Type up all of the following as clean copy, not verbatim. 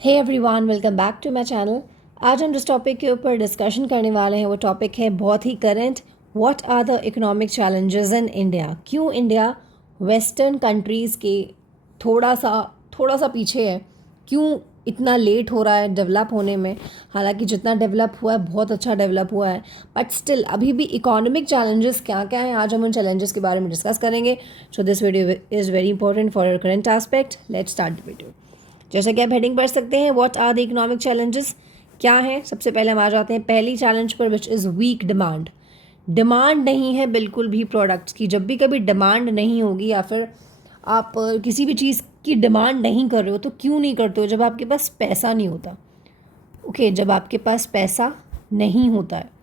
Hey everyone, welcome back to my channel. आज हम जिस टॉपिक के ऊपर डिस्कशन करने वाले हैं वो टॉपिक है बहुत ही current. What are the economic challenges in India? क्यों इंडिया वेस्टर्न कंट्रीज़ के थोड़ा सा पीछे है? क्यों इतना लेट हो रहा है डेवलप होने में? हालांकि जितना डेवलप हुआ है बहुत अच्छा डेवलप हुआ है, बट स्टिल अभी भी इकोनॉमिक चैलेंजेस क्या क्या हैं, आज हम उन चैलेंजेस के बारे में डिस्कस करेंगे। So this video is very important for your current aspect. Let's start the video. जैसा कि आप हेडिंग पढ़ सकते हैं, what are the economic challenges क्या हैं। सबसे पहले हम आ जाते हैं पहली चैलेंज पर, which is weak demand. Demand नहीं है बिल्कुल भी प्रोडक्ट्स की। जब भी कभी डिमांड नहीं होगी या फिर आप किसी भी चीज़ की डिमांड नहीं कर रहे हो तो क्यों नहीं करते हो? जब आपके पास पैसा नहीं होता। ओके, जब आपके पास पैसा नहीं होता है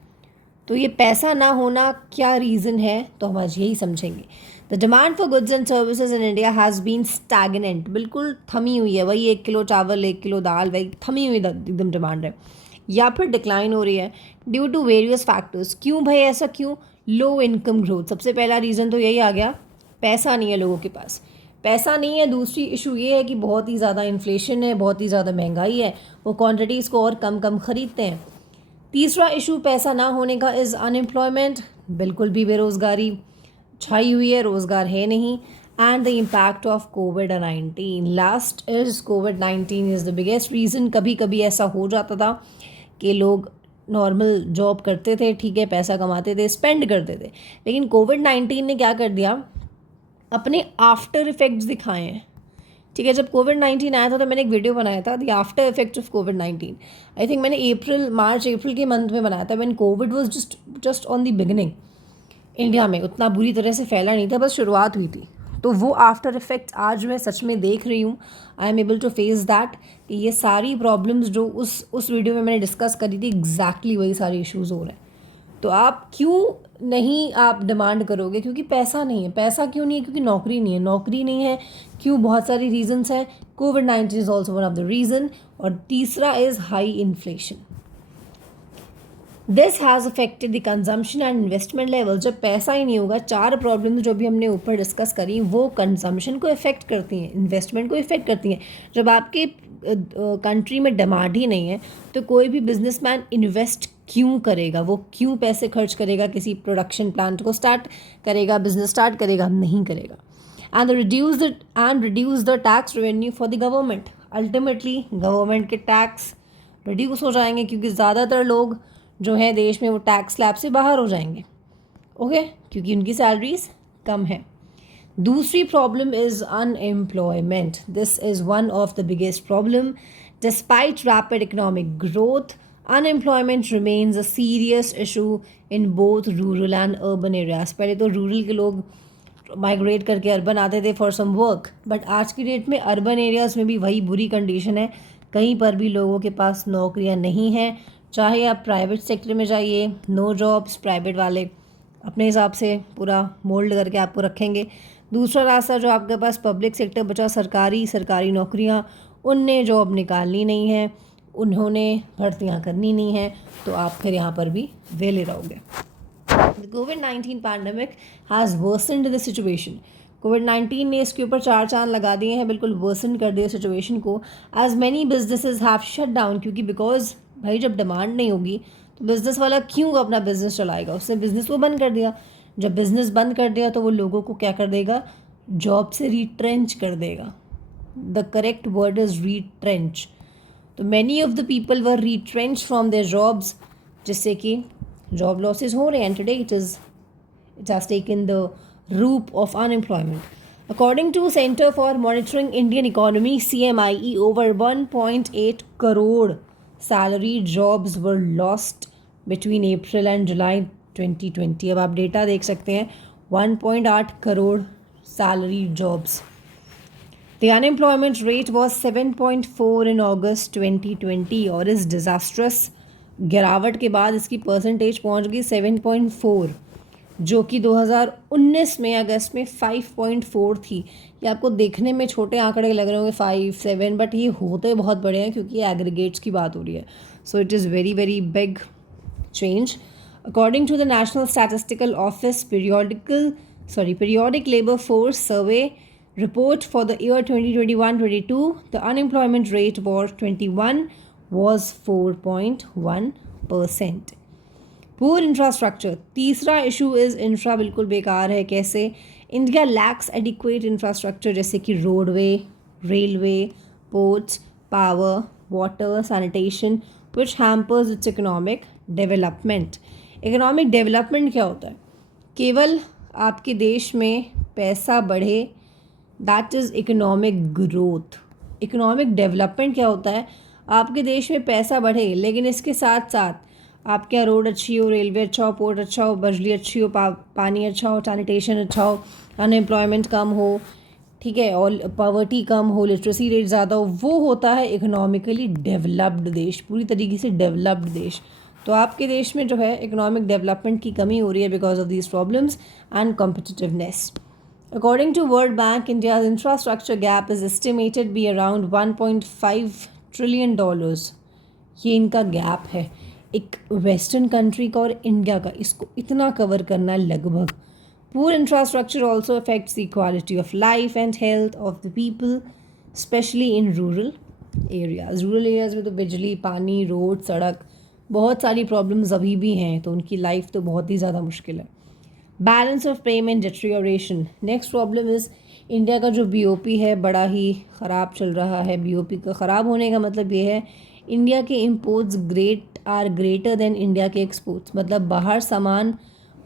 तो ये पैसा ना होना क्या रीज़न है, तो हम आज यही समझेंगे। The demand for goods and services in India has been stagnant. बिल्कुल थमी हुई है, वही 1 किलो चावल 1 किलो दाल, वही थमी हुई एकदम डिमांड है, या फिर डिक्लाइन हो रही है ड्यू टू वेरियस फैक्टर्स। क्यों भाई, ऐसा क्यों? लो इनकम ग्रोथ, सबसे पहला रीज़न तो यही आ गया। पैसा नहीं है लोगों के पास, पैसा नहीं है। दूसरी इशू ये है कि बहुत ही ज़्यादा इन्फ्लेशन है, बहुत ही ज़्यादा महंगाई है, वो क्वान्टिटीज़ को और कम कम ख़रीदते हैं। तीसरा इशू पैसा ना होने का इज़ अनएम्प्लॉयमेंट। बिल्कुल भी बेरोज़गारी छाई हुई है, रोज़गार है नहीं। And the impact of covid. Last is covid is the biggest reason. कभी कभी ऐसा हो जाता था कि लोग नॉर्मल जॉब करते थे, ठीक है, पैसा कमाते थे, स्पेंड करते थे, लेकिन कोविड-19 ने क्या कर दिया, अपने आफ्टर इफ़ेक्ट्स दिखाए हैं। ठीक है, जब कोविड-19 आया था तो मैंने एक वीडियो बनाया था, the after effects of covid. I think मैंने मार्च अप्रैल के मंथ में बनाया था, when Covid was just on the beginning. India में उतना बुरी तरह से फैला नहीं था, बस शुरुआत हुई थी। तो वो आफ्टर इफेक्ट्स आज मैं सच में देख रही हूँ। I am able to face that, कि ये सारी प्रॉब्लम्स जो उस वीडियो में मैंने डिस्कस करी थी, एग्जैक्टली वही सारे इश्यूज़ हो रहे हैं। तो आप क्यों नहीं आप डिमांड करोगे? क्योंकि पैसा नहीं है। पैसा क्यों नहीं है? क्योंकि नौकरी नहीं है। नौकरी नहीं है क्यों? बहुत सारी रीजंस हैं। कोविड-19 is also one of the reason. और तीसरा is high inflation. This has affected the consumption and investment level. जब पैसा ही नहीं होगा, चार प्रॉब्लम जो भी हमने ऊपर डिस्कस करी वो कंजम्पशन को इफेक्ट करती हैं, इन्वेस्टमेंट को इफेक्ट करती हैं। जब आपके कंट्री में डिमांड ही नहीं है तो कोई भी बिजनेसमैन इन्वेस्ट क्यों करेगा? वो क्यों पैसे खर्च करेगा? किसी प्रोडक्शन प्लांट को स्टार्ट करेगा, बिजनेस स्टार्ट करेगा? नहीं करेगा। And reduce the tax revenue for the government. Ultimately government के टैक्स रिड्यूस हो जाएंगे, क्योंकि ज़्यादातर लोग जो है देश में वो टैक्स स्लैब से बाहर हो जाएंगे। ओके, क्योंकि उनकी सैलरीज कम है। दूसरी problem is unemployment. This is one of the biggest problem. Despite rapid economic growth, unemployment remains a serious issue in both rural and urban areas. पहले तो रूरल के लोग माइग्रेट करके अर्बन आते थे फॉर सम वर्क, बट आज की date में अर्बन एरियाज़ में भी वही बुरी कंडीशन है। कहीं पर भी लोगों के पास नौकरियां नहीं हैं। चाहे आप प्राइवेट सेक्टर में जाइए, नो जॉब्स। प्राइवेट वाले अपने हिसाब से पूरा मोल्ड करके आपको रखेंगे। दूसरा रास्ता जो आपके पास पब्लिक सेक्टर बचा, सरकारी नौकरियां, उनने जॉब निकालनी नहीं है, उन्होंने भर्तियां करनी नहीं है, तो आप फिर यहाँ पर भी वेले रहोगे। The COVID-19 pandemic has worsened the situation. कोविड-19 ने इसके ऊपर चार चांद लगा दिए हैं, बिल्कुल वर्सन कर दिया सिचुएशन को। As many businesses have shut down, क्योंकि बिकॉज भाई जब डिमांड नहीं होगी तो बिज़नेस वाला क्यों अपना बिजनेस चलाएगा? उसने बिज़नेस को बंद कर दिया। जब बिज़नेस बंद कर दिया तो वो लोगों को क्या कर देगा? जॉब से रिट्रेंच कर देगा। The correct word is retrench. तो many of the people were retrench from their jobs, जिससे कि जॉब लॉसेस हो रहे हैं। Today it has taken the route of unemployment. According to Center for Monitoring Indian Economy CMIE, over 1.8 crore salaried jobs were lost between April and July 2020. अब आप data देख सकते हैं, 1.8 crore salaried jobs. The unemployment rate was 7.4 in August 2020, और इस disastrous गिरावट के बाद इसकी परसेंटेज पहुंच गई 7.4, जो कि 2019 में अगस्त में 5.4 थी। ये आपको देखने में छोटे आंकड़े लग रहे होंगे, 5, 7, बट ये होते बहुत बड़े हैं, क्योंकि ये एग्रीगेट्स की बात हो रही है। So it is very very big change. According to the national statistical office periodic labor force survey Report for the year 2021-22, the unemployment rate for 21 was 4.1%. Poor infrastructure. तीसरा इशू इज़ इंफ्रा बिल्कुल बेकार है. कैसे? India lakhs adequate infrastructure जैसे कि roadway, railway, ports, power, water, sanitation, which hampers its economic development. Economic development क्या होता है? केवल आपके देश में पैसा बढ़े, that is economic growth. Economic development क्या होता है? आपके देश में पैसा बढ़े लेकिन इसके साथ साथ आपके यहाँ रोड अच्छी हो, रेलवे अच्छा हो, पोर्ट अच्छा हो, बिजली अच्छी हो, पानी अच्छा हो, सैनिटेशन अच्छा हो, अनएम्प्लॉयमेंट कम हो, ठीक है, और पॉवर्टी कम हो, लिटरेसी रेट ज़्यादा हो. वो होता है इकोनॉमिकली डेवलप्ड देश, पूरी तरीके से डेवलप्ड देश. तो आपके देश में जो है इकोनॉमिक डेवलपमेंट की कमी हो रही है because of these problems and competitiveness. According to World Bank, India's infrastructure gap is estimated to be around $1.5 trillion. ये इनका गैप है एक वेस्टर्न कंट्री का और इंडिया का, इसको इतना कवर करना लगभग. Poor infrastructure also affects the quality of life and health of the people, specially in rural areas. Rural areas में तो बिजली, पानी, रोड, सड़क, बहुत सारी प्रॉब्लम्स अभी भी हैं, तो उनकी लाइफ तो बहुत ही ज़्यादा मुश्किल है. Balance of payment deterioration. Next problem is India का जो बीओपी है बड़ा ही ख़राब चल रहा है. बीओपी का ख़राब होने का मतलब ये है इंडिया के इम्पोर्ट्स ग्रेटर देन इंडिया के एक्सपोर्ट्स. मतलब बाहर सामान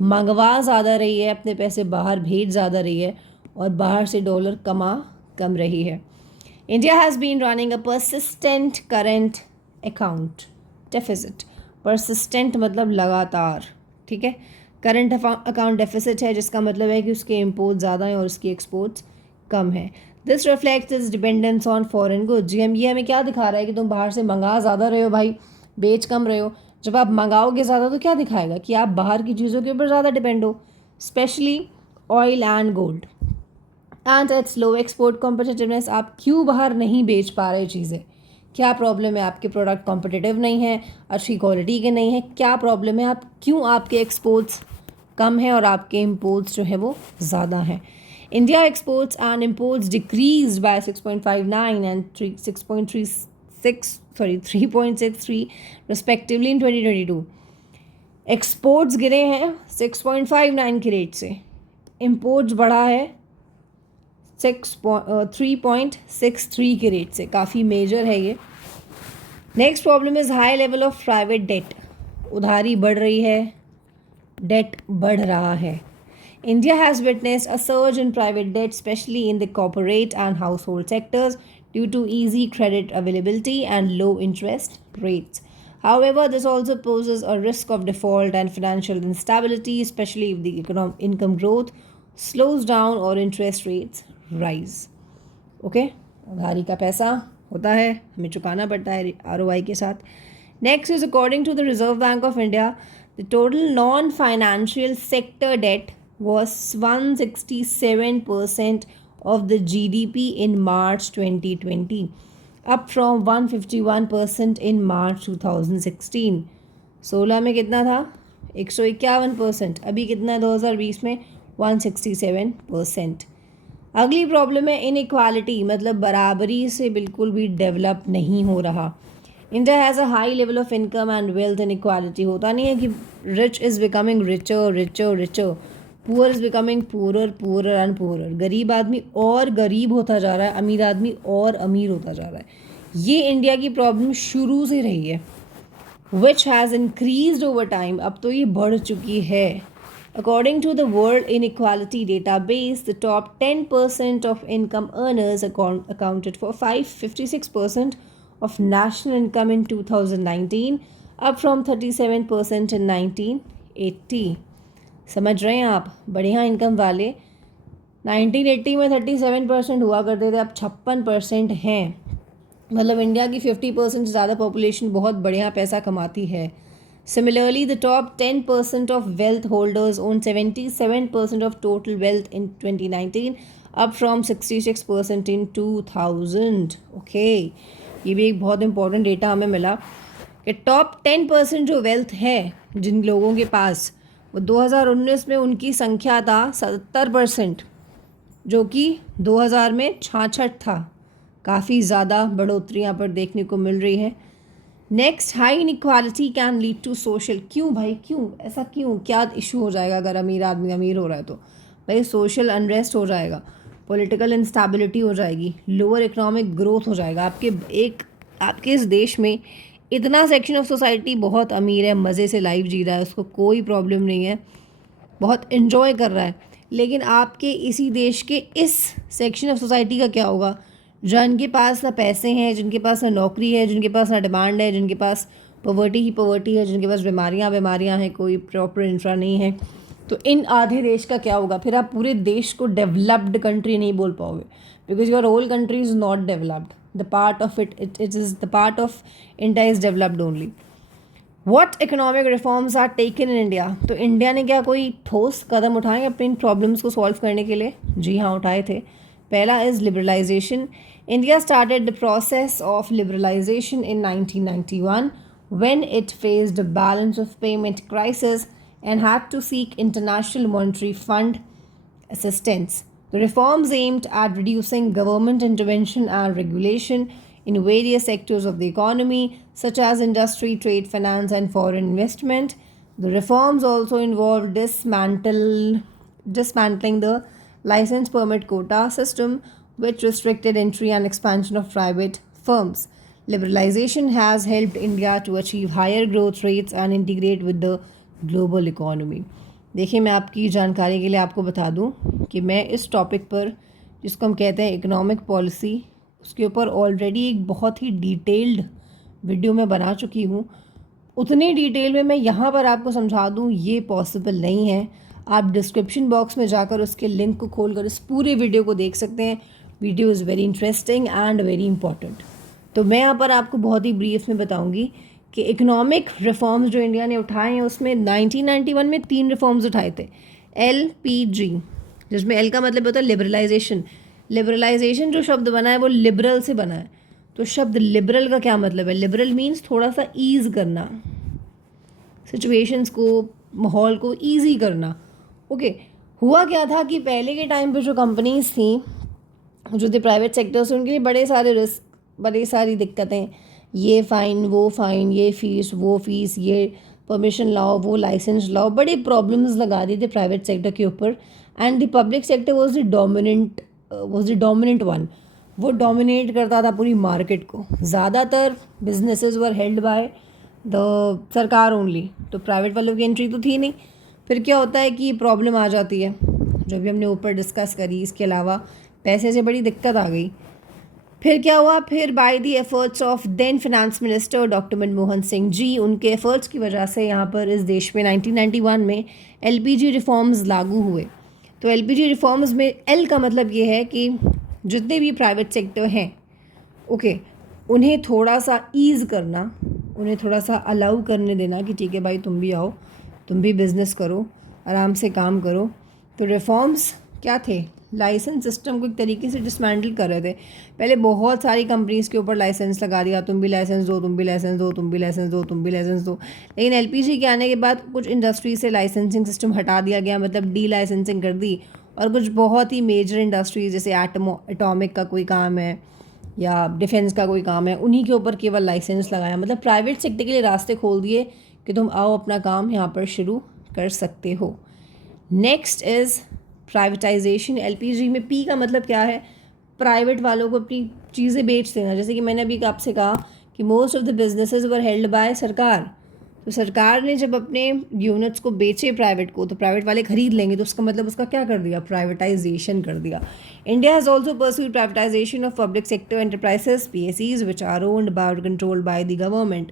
मंगवा ज़्यादा रही है, अपने पैसे बाहर भेज ज़्यादा रही है और बाहर से डॉलर कम रही है. India has been running a persistent current account deficit. Persistent मतलब लगातार, ठीक है. करंट अकाउंट डेफिसिट है जिसका मतलब है कि उसके इम्पोर्ट ज़्यादा हैं और उसकी एक्सपोर्ट्स कम है. This reflects is dependence on foreign goods. ये हमें क्या दिखा रहा है कि तुम बाहर से मंगा ज़्यादा रहे हो भाई, बेच कम रहे हो. जब आप मंगाओगे ज़्यादा तो क्या दिखाएगा कि आप बाहर की चीज़ों के ऊपर ज़्यादा डिपेंड हो, specially oil and gold. And it's low export competitiveness. आप क्यों बाहर नहीं बेच पा रहे चीज़ें? क्या प्रॉब्लम है? आपके प्रोडक्ट कॉम्पिटिटिव नहीं है, अच्छी क्वालिटी के नहीं है, क्या प्रॉब्लम है? आपके एक्सपोर्ट्स कम है और आपके इम्पोर्ट्स जो है वो ज़्यादा हैं. India exports and imports decrease by 6.59 and 3.63 respectively in 2022. Exports गिरे हैं 6.59 के रेट से, इम्पोर्ट्स बढ़ा है 3.63 के रेट से. काफ़ी मेजर है ये. Next problem is high level of private debt. उधारी बढ़ रही है, डेट बढ़ रहा है. India has witnessed a surge in private debt, especially in the corporate and household sectors, due to easy credit availability and low interest rates. However, this also poses a risk of default and financial instability, especially if the income growth slows down or interest rates rise. Okay? उधारी का पैसा होता है, हमें चुकाना पड़ता है ROI के साथ. Next is according to the Reserve Bank of India, the total non-financial sector debt was 167% of the GDP in March 2020, up from 151% in March 2016. 16 में कितना था? 151%. अभी कितना है 2020 में? 167%. अगली प्रॉब्लम है इनइक्वालिटी, मतलब बराबरी से बिल्कुल भी डेवलप नहीं हो रहा. India has a high level of income and wealth inequality. होता नहीं है कि rich is becoming richer, poor is becoming poorer and poorer. गरीब आदमी और गरीब होता जा रहा है, अमीर आदमी और अमीर होता जा रहा है. ये इंडिया की प्रॉब्लम शुरू से रही है, which has increased over time. अब तो ये बढ़ चुकी है. According to the World Inequality Database, the top 10% of income earners accounted for 56% of national income in 2019, up from 37% in 1980. समझ रहे हैं आप? बढ़िया इनकम वाले 1980 में 37% हुआ करते थे, अब 56% हैं. मतलब इंडिया की 50% से ज़्यादा पॉपुलेशन बहुत बढ़िया पैसा कमाती है. Similarly, the top 10% of wealth holders own 77% of total wealth in 2019, up from 66% in 2000. Okay, ये भी एक बहुत इंपॉर्टेंट डेटा हमें मिला कि टॉप 10% जो वेल्थ है जिन लोगों के पास, वो 2019 में उनकी संख्या था 70%. जो कि 2000 में 66 था। काफ़ी ज़्यादा बढ़ोतरी यहाँ पर देखने को मिल रही है। Next, high inequality can lead to social, क्यों भाई, क्यों ऐसा, क्यों, क्या इशू हो जाएगा अगर अमीर आदमी अमीर हो रहा है तो? भाई सोशल अनरेस्ट हो जाएगा, पॉलिटिकल इंस्टेबिलिटी हो जाएगी, लोअर इकोनॉमिक ग्रोथ हो जाएगा। आपके इस देश में इतना सेक्शन ऑफ सोसाइटी बहुत अमीर है, मज़े से लाइफ जी रहा है, उसको कोई प्रॉब्लम नहीं है, बहुत इन्जॉय कर रहा है, लेकिन आपके इसी देश के इस सेक्शन ऑफ सोसाइटी का क्या होगा? जिनके पास ना पैसे हैं, जिनके पास ना नौकरी है, जिनके पास ना डिमांड है, जिनके पास पॉवर्टी ही पॉवर्टी है, जिनके पास बीमारियां हैं, कोई प्रॉपर इंफ्रा नहीं है, तो इन आधे देश का क्या होगा? फिर आप पूरे देश को डेवलप्ड कंट्री नहीं बोल पाओगे, because your whole country is not developed, the part of it is the part of India is developed only. What economic reforms are taken in India? तो इंडिया ने क्या कोई ठोस कदम उठाए अपने इन प्रॉब्लम्स को सॉल्व करने के लिए? जी हाँ, उठाए थे। पहला is liberalisation. India started the process of liberalisation in 1991 when it faced a balance of payment crisis and had to seek International Monetary Fund assistance. The reforms aimed at reducing government intervention and regulation in various sectors of the economy, such as industry, trade, finance, and foreign investment. The reforms also involved dismantling the license permit quota system, which restricted entry and expansion of private firms. Liberalization has helped India to achieve higher growth rates and integrate with the global economy. देखिए, मैं आपकी जानकारी के लिए आपको बता दूं कि मैं इस टॉपिक पर, जिसको हम कहते हैं इकोनॉमिक पॉलिसी, उसके ऊपर ऑलरेडी एक बहुत ही डिटेल्ड वीडियो मैं बना चुकी हूँ। उतनी डिटेल में मैं यहाँ पर आपको समझा दूँ ये पॉसिबल नहीं है। आप डिस्क्रिप्शन बॉक्स में जाकर उसके लिंक को खोलकर इस पूरे वीडियो को देख सकते हैं। Video is very interesting and very important. तो मैं यहाँ पर आपको बहुत ही ब्रीफ में बताऊँगी कि इकोनॉमिक रिफॉर्म्स जो इंडिया ने उठाए हैं, उसमें 1991 में 3 रिफॉर्म्स उठाए थे। LPG, जिसमें L का मतलब होता है लिबरलाइजेशन। लिबरलाइजेशन जो शब्द बना है वो लिबरल से बना है। तो शब्द लिबरल का क्या मतलब है? लिबरल मीन्स थोड़ा सा ईज़ करना, सिचुएशंस को, माहौल को ईजी करना। ओके, हुआ क्या था कि पहले के टाइम पे जो कंपनीज थी, जो थे प्राइवेट सेक्टर से, उनके लिए बड़े सारे रिस्क, बड़ी सारी दिक्कतें, ये फ़ाइन, वो फ़ाइन, ये फ़ीस, वो फ़ीस, ये परमिशन लाओ, वो लाइसेंस लाओ, बड़े प्रॉब्लम्स लगा दिए थे प्राइवेट सेक्टर के ऊपर। And the public sector was the dominant one. वो डोमिनेट करता था पूरी मार्केट को। ज़्यादातर businesses were held by the सरकार ओनली, तो प्राइवेट वालों की एंट्री तो थी नहीं। फिर क्या होता है कि प्रॉब्लम आ जाती है जो भी हमने ऊपर डिस्कस करी। इसके अलावा पैसे से बड़ी दिक्कत आ गई। फिर क्या हुआ? फिर by the efforts of then finance minister doctor Manmohan Singh ji, उनके एफर्ट्स की वजह से यहाँ पर इस देश में 1991 में LPG रिफॉर्म्स लागू हुए। तो LPG रिफॉर्म्स में L का मतलब ये है कि जितने भी प्राइवेट सेक्टर हैं, ओके, उन्हें थोड़ा सा ईज़ करना, उन्हें थोड़ा सा अलाउ करने देना कि ठीक है भाई, तुम भी आओ, तुम भी बिज़नेस करो, आराम से काम करो। तो रिफॉर्म्स क्या थे? लाइसेंस सिस्टम को एक तरीके से डिसमेंटल कर रहे थे। पहले बहुत सारी कंपनीज़ के ऊपर लाइसेंस लगा दिया, तुम भी लाइसेंस दो, तुम भी लाइसेंस दो, तुम भी लाइसेंस दो, तुम भी लाइसेंस दो। लेकिन LPG के आने के बाद कुछ इंडस्ट्री से लाइसेंसिंग सिस्टम हटा दिया गया, मतलब डी लाइसेंसिंग कर दी। और कुछ बहुत ही मेजर इंडस्ट्रीज, जैसे एटॉमिक का कोई काम है या डिफेंस का कोई काम है, उन्हीं के ऊपर केवल लाइसेंस लगाया। मतलब प्राइवेट सेक्टर के लिए रास्ते खोल दिए कि तुम आओ, अपना काम यहाँ पर शुरू कर सकते हो। Next is privatisation. LPG में P का मतलब क्या है? प्राइवेट वालों को अपनी चीज़ें बेच देना। जैसे कि मैंने अभी आपसे कहा कि most of the businesses were held by सरकार। तो सरकार ने जब अपने यूनिट्स को बेचे प्राइवेट को, तो प्राइवेट वाले खरीद लेंगे, तो उसका मतलब उसका क्या कर दिया? प्राइवेटाइजेशन कर दिया। India has also pursued privatisation of public sector enterprises PSEs which are owned by और कंट्रोल्ड बाय द गवर्नमेंट।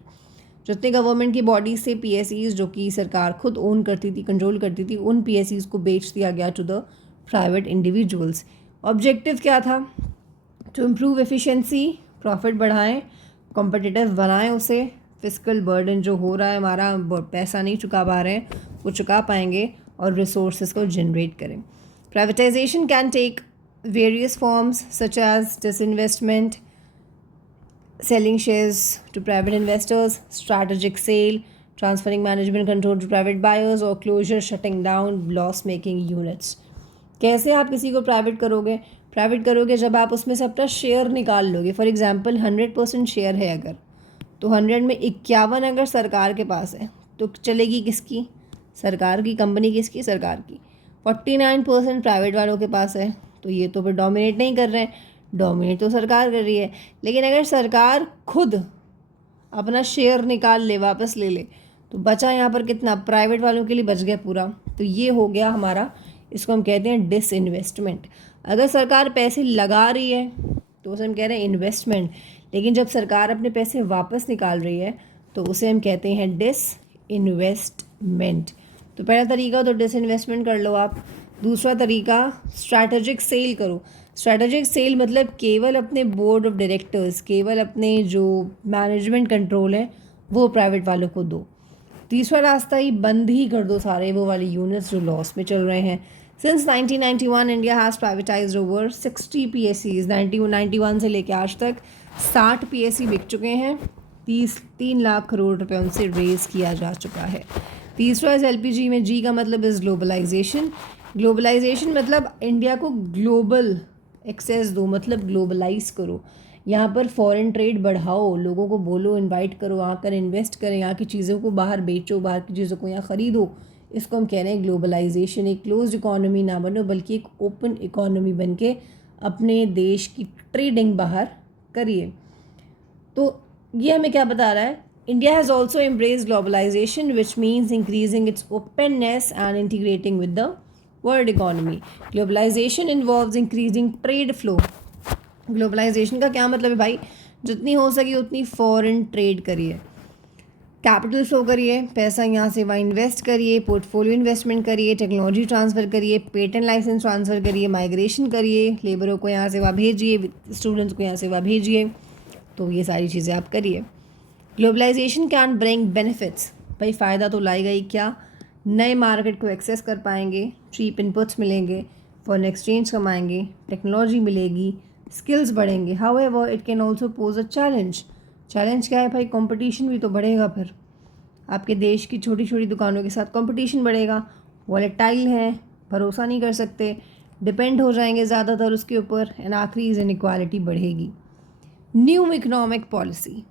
जितने गवर्नमेंट की बॉडीज से PSEs जो कि सरकार खुद ओन करती थी, कंट्रोल करती थी, उन PSEs को बेच दिया गया to the private individuals. Objective क्या था? टू इम्प्रूव एफिशिएंसी, प्रॉफिट बढ़ाएं, कॉम्पिटिटिव बनाएं उसे, फिजिकल बर्डन जो हो रहा है हमारा, पैसा नहीं चुका पा रहे हैं, वो चुका पाएंगे, और रिसोर्सेज को जनरेट करें। Privatisation can take various forms such as disinvestment, selling shares to private investors, strategic sale, transferring management control to private buyers, or closure, shutting down loss-making units. कैसे आप किसी को प्राइवेट करोगे? प्राइवेट करोगे जब आप उसमें से अपना शेयर निकाल लोगे। फॉर एग्जांपल 100% शेयर है अगर, तो 100 में 51 अगर सरकार के पास है तो चलेगी किसकी? सरकार की। कंपनी किसकी? सरकार की। 49% प्राइवेट वालों के पास है तो ये तो फिर डोमिनेट नहीं कर रहे हैं, डोमिनेट तो सरकार कर रही है। लेकिन अगर सरकार खुद अपना शेयर निकाल ले, वापस ले ले, तो बचा यहाँ पर कितना? प्राइवेट वालों के लिए बच गया पूरा। तो ये हो गया हमारा, इसको हम कहते हैं डिसइन्वेस्टमेंट। अगर सरकार पैसे लगा रही है तो उसे हम कह रहे हैं इन्वेस्टमेंट, लेकिन जब सरकार अपने पैसे वापस निकाल रही है तो उसे हम कहते हैं डिसइन्वेस्टमेंट। तो पहला तरीका तो डिसइन्वेस्टमेंट कर लो आप। दूसरा तरीका स्ट्रैटेजिक सेल करो। स्ट्रैटेजिक सेल मतलब केवल अपने बोर्ड ऑफ डायरेक्टर्स, केवल अपने जो मैनेजमेंट कंट्रोल है वो प्राइवेट वालों को दो। तीसरा रास्ता ही बंद ही कर दो सारे वो वाले यूनिट्स जो लॉस में चल रहे हैं। Since 1991 India has privatised over 60 PSCs। 1991 से लेकर आज तक 60 PSC बिक चुके हैं। 3 लाख करोड़ रुपए उनसे रेज किया जा चुका है। तीसरा इस LPG में G का मतलब इज़ ग्लोबलाइजेशन। ग्लोबलाइजेशन मतलब इंडिया को ग्लोबल एक्सेस दो, मतलब ग्लोबलाइज करो। यहाँ पर फॉरेन ट्रेड बढ़ाओ, लोगों को बोलो, इनवाइट करो, आकर इन्वेस्ट करें, यहाँ की चीज़ों को बाहर बेचो, बाहर की चीज़ों को यहाँ ख़रीदो। इसको हम कह रहे हैं ग्लोबलाइजेशन। एक क्लोज्ड इकोनॉमी ना बनो बल्कि एक ओपन इकोनॉमी बन के अपने देश की ट्रेडिंग बाहर करिए। तो ये हमें क्या बता रहा है? India has also embrace globalisation which means increasing its openness and integrating with the world economy. Globalisation involves increasing trade flow. Globalisation का क्या मतलब है भाई? जितनी हो सके उतनी फॉरेन ट्रेड करिए, कैपिटल फ्लो करिए, पैसा यहाँ से वहाँ इन्वेस्ट करिए, पोर्टफोलियो इन्वेस्टमेंट करिए, टेक्नोलॉजी ट्रांसफ़र करिए, पेटेंट लाइसेंस ट्रांसफ़र करिए, माइग्रेशन करिए, लेबरों को यहाँ से वहाँ भेजिए, स्टूडेंट्स को यहाँ से वहाँ भेजिए। तो ये सारी चीज़ें आप करिए। Globalisation can bring benefits. भाई फ़ायदा तो लाएगा ही क्या? नए मार्केट को एक्सेस कर पाएंगे, चीप इनपुट्स मिलेंगे, फॉरेन एक्सचेंज कमाएंगे, टेक्नोलॉजी मिलेगी, स्किल्स बढ़ेंगे। However it can also pose a challenge. Challenge क्या है भाई? कंपटीशन भी तो बढ़ेगा। फिर आपके देश की छोटी छोटी दुकानों के साथ कंपटीशन बढ़ेगा। वॉलेटाइल है, भरोसा नहीं कर सकते, डिपेंड हो जाएंगे ज़्यादातर उसके ऊपर, एंड आखिरी इनइक्वालिटी बढ़ेगी। New economic policy.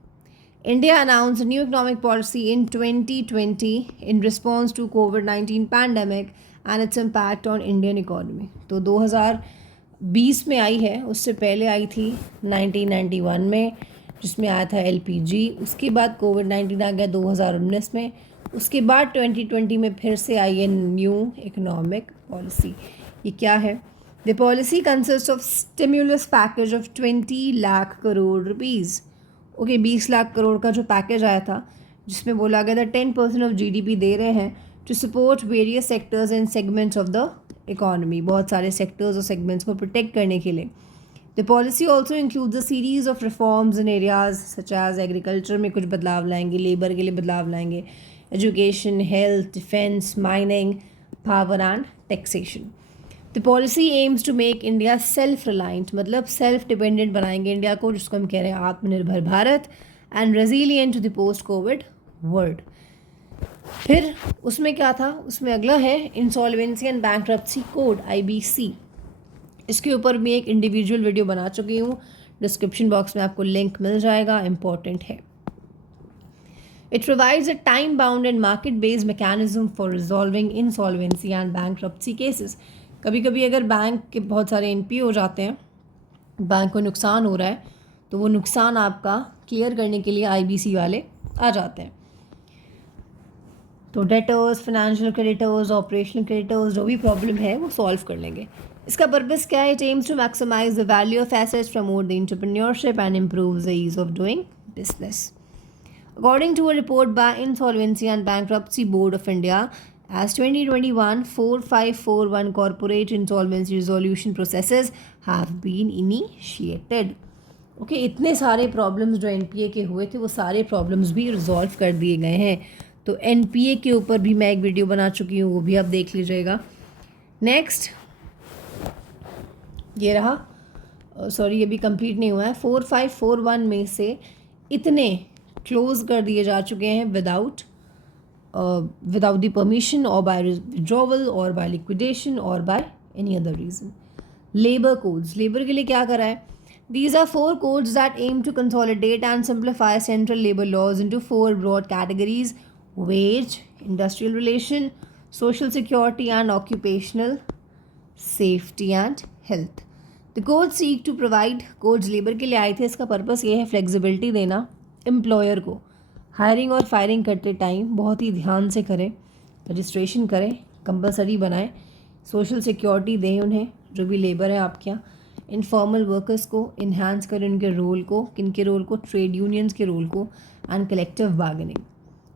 India announced a new economic policy in 2020 in response to COVID-19 pandemic and its impact on Indian economy. तो 2020 में आई है, उससे पहले आई थी 1991 में जिसमें आया था LPG। उसके बाद COVID-19 आ गया 2019 में। उसके बाद 2020 में फिर से आई है न्यू इकोनॉमिक पॉलिसी। ये क्या है? The policy consist of stimulus package of 20 lakh crore rupees. Okay 20 lakh crore का जो पैकेज आया था जिसमें बोला गया था 10% ऑफ GDP दे रहे हैं to support various sectors and segments of the economy. बहुत सारे सेक्टर्स और सेगमेंट्स को प्रोटेक्ट करने के लिए। The policy also includes a series of reforms in areas such as agriculture में कुछ बदलाव लाएंगे, लेबर के लिए बदलाव लाएंगे, education, health, defence, mining, power and taxation. The policy aims to make India self reliant, मतलब सेल्फ डिपेंडेंट बनाएंगे इंडिया को, जिसको हम कह रहे हैं Atmanirbhar Bharat, and resilient to the post Covid world. फिर उसमें क्या था? उसमें अगला है insolvency and bankruptcy code IBC। इसके ऊपर मैं एक इंडिविजुअल वीडियो बना चुकी हूँ, डिस्क्रिप्शन बॉक्स में आपको लिंक मिल जाएगा, इम्पॉर्टेंट है। It provides a time-bound and market-based mechanism for resolving insolvency and bankruptcy cases. कभी कभी अगर बैंक के बहुत सारे NPA हो जाते हैं, बैंक को नुकसान हो रहा है, तो वो नुकसान आपका क्लियर करने के लिए IBC वाले आ जाते हैं। तो debtors, financial creditors, operational creditors, जो भी प्रॉब्लम है वो सॉल्व कर लेंगे। इसका पर्पस क्या है? It aims to maximise the value of assets, promote the entrepreneurship and improve the ease of doing business. According to a report by Insolvency and Bankruptcy Board of India, as 2021 4541 corporate insolvency resolution processes have been initiated. Okay, इतने सारे problems जो NPA के हुए थे वो सारे problems भी resolve कर दिए गए हैं। तो NPA के ऊपर भी मैं एक वीडियो बना चुकी हूँ, वो भी आप देख लीजिएगा। नेक्स्ट ये रहा, सॉरी ये भी कंप्लीट नहीं हुआ है। 4541 में से इतने क्लोज कर दिए जा चुके हैं विदाउट द परमिशन और बाय विड्रॉवल और बाय लिक्विडेशन और by any other reason. Labour codes, labour के लिए क्या करा है? These are 4 codes that aim to consolidate and simplify central labor laws into 4 broad categories: wage, industrial relation, social security and occupational safety and health. The codes seek to provide, codes labor के लिए आए थे, इसका purpose ये है flexibility देना employer को. Hiring और फायरिंग करते टाइम बहुत ही ध्यान से करें, रजिस्ट्रेशन करें, कंपलसरी बनाएं, सोशल सिक्योरिटी दें उन्हें जो भी लेबर है आपके यहाँ. इनफॉर्मल वर्कर्स को इन्हांस करें उनके रोल को, किनके रोल को? ट्रेड यूनियंस के रोल को, and collective bargaining.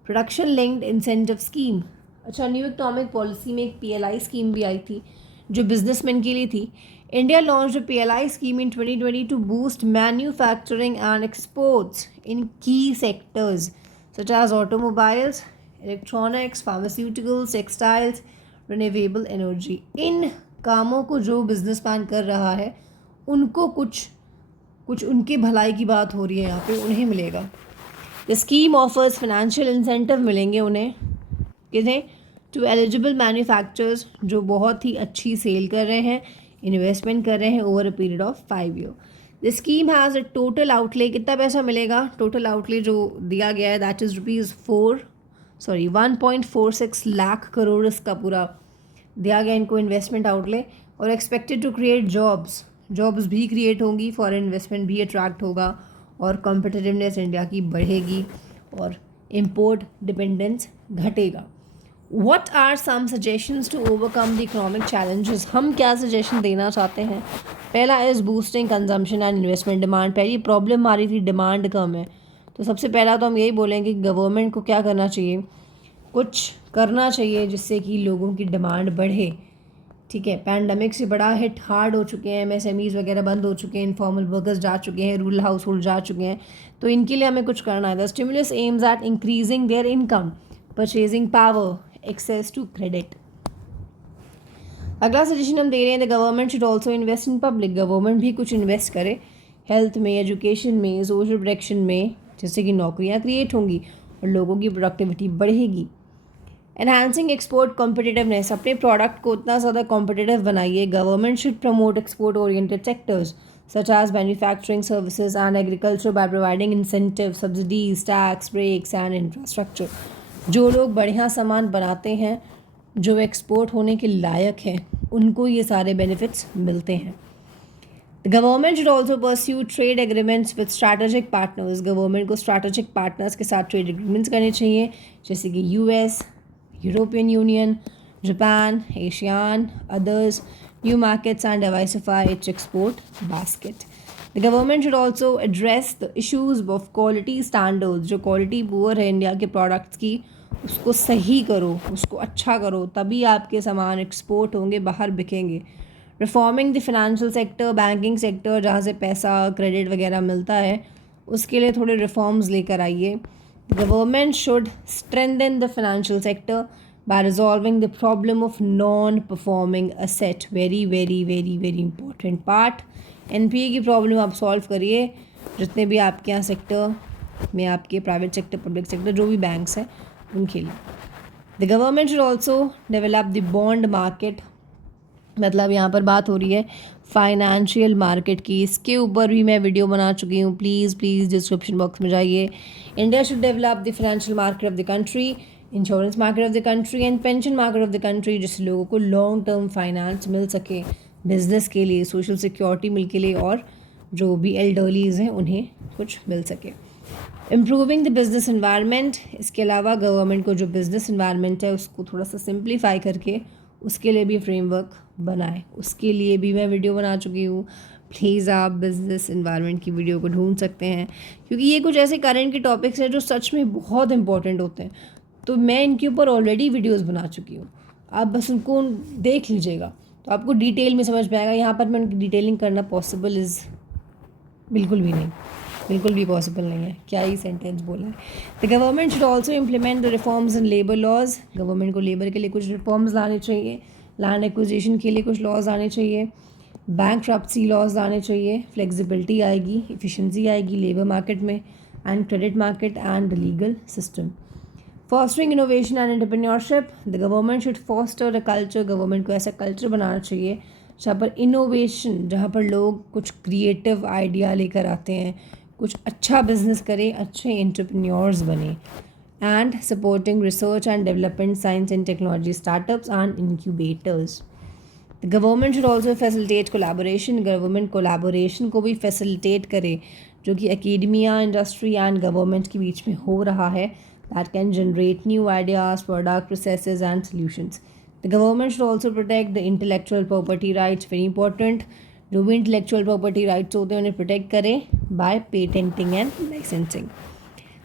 Production linked incentive scheme. अच्छा, न्यू इकोनॉमिक पॉलिसी में एक PLI स्कीम भी आई थी जो बिजनेसमैन के लिए थी. India launched a PLI scheme in 2020 to boost manufacturing and exports in key sectors such as automobiles, electronics, pharmaceuticals, textiles, renewable energy. इन कामों को जो बिजनेसमैन कर रहा है उनको कुछ उनके भलाई की बात हो रही है यहाँ पे, उन्हें मिलेगा. The scheme offers financial incentive मिलेंगे उन्हें, किन्हें? टू एलिजिबल मैन्युफैक्चरर्स जो बहुत ही अच्छी सेल कर रहे हैं, इन्वेस्टमेंट कर रहे हैं over a period of 5 year. The scheme has a total outlay. कितना पैसा मिलेगा? टोटल आउटले जो दिया गया है दैट इज़ 1.46 लाख करोड़ इसका पूरा दिया गया इनको इन्वेस्टमेंट आउटले. और एक्सपेक्टेड टू क्रिएट जॉब्स भी क्रिएट होंगी, फॉरेन इन्वेस्टमेंट भी अट्रैक्ट होगा और कॉम्पिटिटिवनेस इंडिया की बढ़ेगी और इम्पोर्ट डिपेंडेंस घटेगा. What are some suggestions to overcome the economic challenges? हम क्या सजेशन देना चाहते हैं? पहला is boosting consumption and investment. Demand, पहली प्रॉब्लम आ रही थी डिमांड कम है, तो सबसे पहला तो हम यही बोलेंगे कि गवर्नमेंट को क्या करना चाहिए? कुछ करना चाहिए जिससे कि लोगों की डिमांड बढ़े. ठीक है, पैंडमिक से बड़ा हिट हार्ड हो चुके हैं, MSMEs वगैरह बंद हो चुके हैं, इनफॉर्मल वर्कर्स जा चुके हैं, रूरल हाउस होल्ड जा चुके हैं, तो इनके लिए हमें कुछ करना है. The stimulus aims at increasing their income, purchasing power, access to credit. अगला सजेशन हम दे रहे हैं, the government should also invest in public. Government भी कुछ इन्वेस्ट करे हेल्थ में, एजुकेशन में, सोशल प्रोटेक्शन में, जिससे कि नौकरियाँ क्रिएट होंगी और लोगों की प्रोडक्टिविटी बढ़ेगी. एनहांसिंग एक्सपोर्ट कॉम्पिटिटिवनेस, अपने प्रोडक्ट को उतना ज़्यादा कॉम्पिटिटिव बनाइए. Government should promote export oriented sectors such as manufacturing services and agriculture by providing incentives, subsidies, tax breaks and infrastructure. जो लोग बढ़िया सामान बनाते हैं, जो एक्सपोर्ट होने के लायक हैं, उनको ये सारे बेनिफिट्स मिलते हैं. The government should also pursue trade agreements with strategic partners. Government को स्ट्रैटेजिक पार्टनर्स के साथ ट्रेड एग्रीमेंट्स करने चाहिए, जैसे कि US, European Union, Japan, ASEAN, others, new markets and diversify its export basket. The government should also address the issues of quality standards. जो quality poor है India के प्रोडक्ट्स की, उसको सही करो, उसको अच्छा करो, तभी आपके सामान एक्सपोर्ट होंगे, बाहर बिकेंगे. Reforming the financial sector, banking sector जहाँ से पैसा क्रेडिट वगैरह मिलता है, उसके लिए थोड़े रिफॉर्म्स लेकर आइए. The government should strengthen the financial sector by resolving the problem of non-performing asset. Very, very, very, very important part. NPA की प्रॉब्लम आप सॉल्व करिए, जितने भी आपके यहाँ सेक्टर में, आपके प्राइवेट सेक्टर, पब्लिक सेक्टर, जो भी बैंक्स हैं उनके लिए. The government should also develop the bond market. मतलब यहाँ पर बात हो रही है फाइनेंशियल मार्केट की, इसके ऊपर भी मैं वीडियो बना चुकी हूँ, प्लीज़ डिस्क्रिप्शन बॉक्स में जाइए. India should develop the financial market of the country, insurance market of the country and pension market of the country, जिससे लोगों को लॉन्ग टर्म फाइनेंस मिल सके, बिजनेस के लिए, सोशल सिक्योरिटी मिल के लिए, और जो भी एल्डरलीज हैं उन्हें कुछ मिल सके. इम्प्रूविंग द बिजनेस इन्वायरमेंट, इसके अलावा गवर्नमेंट को जो बिजनेस इन्वायरमेंट है उसको थोड़ा सा सिंप्लीफाई करके उसके लिए भी फ्रेमवर्क बनाए, उसके लिए भी मैं वीडियो बना चुकी हूँ. प्लीज़ आप बिजनेस इन्वायरमेंट की वीडियो को ढूंढ सकते हैं, क्योंकि ये कुछ ऐसे करंट के टॉपिक्स हैं जो सच में बहुत इंपॉर्टेंट होते हैं. तो मैं इनके ऊपर ऑलरेडी वीडियोस बना चुकी हूँ, आप बस उनको देख लीजिएगा तो आपको डिटेल में समझ में आएगा. यहाँ पर मैं उनकी डिटेलिंग करना पॉसिबल बिल्कुल भी नहीं, बिल्कुल भी पॉसिबल नहीं है. क्या ही सेंटेंस बोला है. The government should also implement the reforms in labour laws. Government को लेबर के लिए कुछ रिफॉर्म्स लाने चाहिए, लैंड एक्विजिशन के लिए कुछ लॉज आने चाहिए, बैंकक्रप्सी लॉज आने चाहिए. फ्लेक्सिबिलिटी आएगी, इफिशिएंसी आएगी लेबर मार्केट में, and credit market and legal system. Fostering innovation and entrepreneurship, the government should foster a culture, government को ऐसा कल्चर बनाना चाहिए जहाँ पर इनोवेशन, जहाँ पर लोग कुछ क्रिएटिव आइडिया लेकर आते हैं, कुछ अच्छा बिजनेस करें, अच्छे एंटरप्रेन्योर्स बने. And supporting research and development, science and technology startups and incubators. The government should also facilitate collaboration, government collaboration को भी फैसिलिटेट करे जो कि एकेडमिया, इंडस्ट्री एंड गवर्नमेंट के बीच में हो रहा है. That can generate new ideas, product, processes and solutions. The government should also protect the intellectual property rights, very important. जो भी इंटेलेक्चुअल प्रॉपर्टी राइट्स होते हैं उन्हें प्रोटेक्ट करें by patenting and licensing.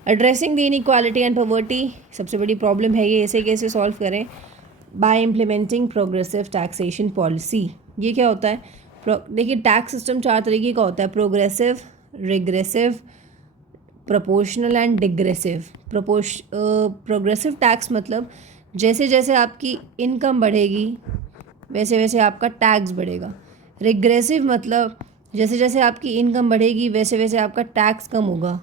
Addressing the inequality and poverty, सबसे बड़ी problem है ये, इसे कैसे सॉल्व करें? By implementing progressive taxation policy. ये क्या होता है? देखिए, टैक्स सिस्टम 4 तरीके का होता है: progressive, regressive, proportional and degressive. Progressive tax मतलब जैसे जैसे आपकी इनकम बढ़ेगी वैसे वैसे आपका टैक्स बढ़ेगा. रिग्रेसिव मतलब जैसे जैसे आपकी इनकम बढ़ेगी वैसे वैसे आपका टैक्स कम होगा.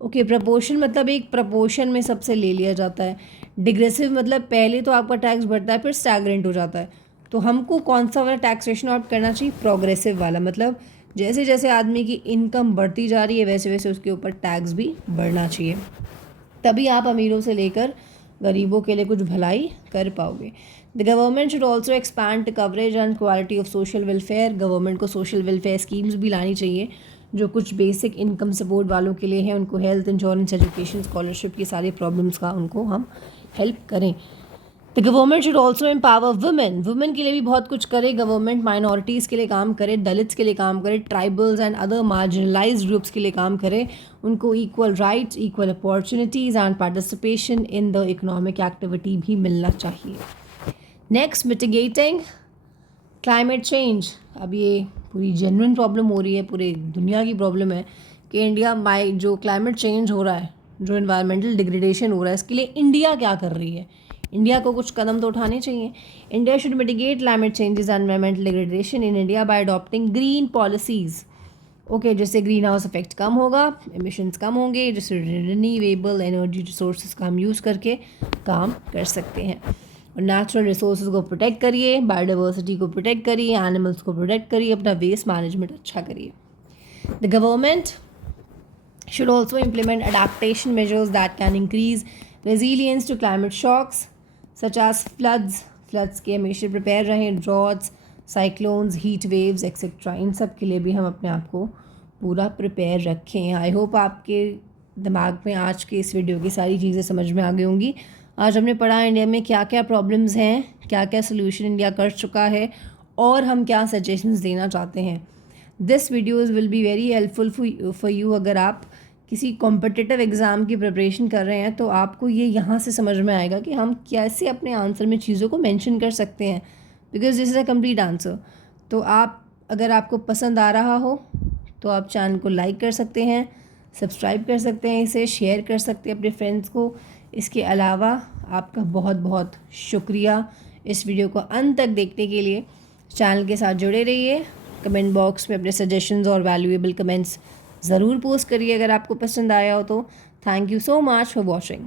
ओके. प्रोपोर्शन मतलब एक प्रपोर्शन में सबसे ले लिया जाता है. डिग्रेसिव मतलब पहले तो आपका टैक्स बढ़ता है फिर स्टैगरेंट हो जाता है. तो हमको कौन सा वाला टैक्सेशन ऑप्ट करना चाहिए? प्रोग्रेसिव वाला. मतलब जैसे जैसे आदमी की इनकम बढ़ती जा रही है वैसे वैसे उसके ऊपर टैक्स भी बढ़ना चाहिए. तभी आप अमीरों से लेकर गरीबों के लिए कुछ भलाई कर पाओगे. The government should also expand coverage and quality of social welfare. Government को सोशल वेलफेयर स्कीम्स भी लानी चाहिए जो कुछ बेसिक इनकम सपोर्ट वालों के लिए हैं. उनको हेल्थ इंश्योरेंस, एजुकेशन, स्कॉलरशिप, ये सारी प्रॉब्लम्स का उनको हम हेल्प करें. The government should also empower women. Women के लिए भी बहुत कुछ करे गवर्नमेंट. माइनॉरिटीज़ के लिए काम करे, दलित्स के लिए काम करे, tribals and other marginalised groups के लिए काम करे. उनको equal rights, equal opportunities and participation in the economic activity भी मिलना चाहिए. Next, mitigating climate change. अब ये पूरी जेन्युइन प्रॉब्लम हो रही है, पूरे दुनिया की प्रॉब्लम है कि इंडिया में जो क्लाइमेट चेंज हो रहा है, जो इन्वायरमेंटल डिग्रेडेशन हो रहा है, इसके लिए इंडिया क्या कर रही है? इंडिया को कुछ कदम तो उठाने चाहिए. India should mitigate climate changes and environmental degradation in India by adopting green policies. Okay. जिससे ग्रीन हाउस इफेक्ट कम होगा, एमिशंस कम होंगे, जिससे रिन्यूएबल एनर्जी रिसोर्सेज का हम यूज़ करके काम कर सकते हैं. और नेचुरल रिसोर्सेज को प्रोटेक्ट करिए, बायोडाइवर्सिटी को प्रोटेक्ट करिए, एनिमल्स को प्रोटेक्ट करिए, अपना वेस्ट मैनेजमेंट अच्छा करिए. The government should also implement adaptation measures that can increase resilience to climate shocks such as floods के हमेशा प्रिपेयर रहें, droughts, cyclones, heat waves etcetera. इन सब के लिए भी हम अपने आप को पूरा प्रिपेयर रखें. आई होप आपके दिमाग में आज के इस वीडियो की सारी चीज़ें समझ में आ गई होंगी. आज हमने पढ़ा इंडिया में क्या क्या प्रॉब्लम्स हैं, क्या क्या सोल्यूशन इंडिया कर चुका है और हम क्या सजेशंस देना चाहते हैं. This videos will be very helpful for you. अगर आप किसी कॉम्पिटिटिव एग्ज़ाम की प्रिपरेशन कर रहे हैं तो आपको ये यहाँ से समझ में आएगा कि हम कैसे अपने आंसर में चीज़ों को मेंशन कर सकते हैं, because this is a complete answer. तो आप, अगर आपको पसंद आ रहा हो तो आप चैनल को लाइक कर सकते हैं, सब्सक्राइब कर सकते हैं, इसे शेयर कर सकते हैं अपने फ्रेंड्स को. इसके अलावा आपका बहुत बहुत शुक्रिया इस वीडियो को अंत तक देखने के लिए. चैनल के साथ जुड़े रहिए. कमेंट बॉक्स में अपने सजेशंस और वैल्यूएबल कमेंट्स ज़रूर पोस्ट करिए अगर आपको पसंद आया हो तो. Thank you so much for watching.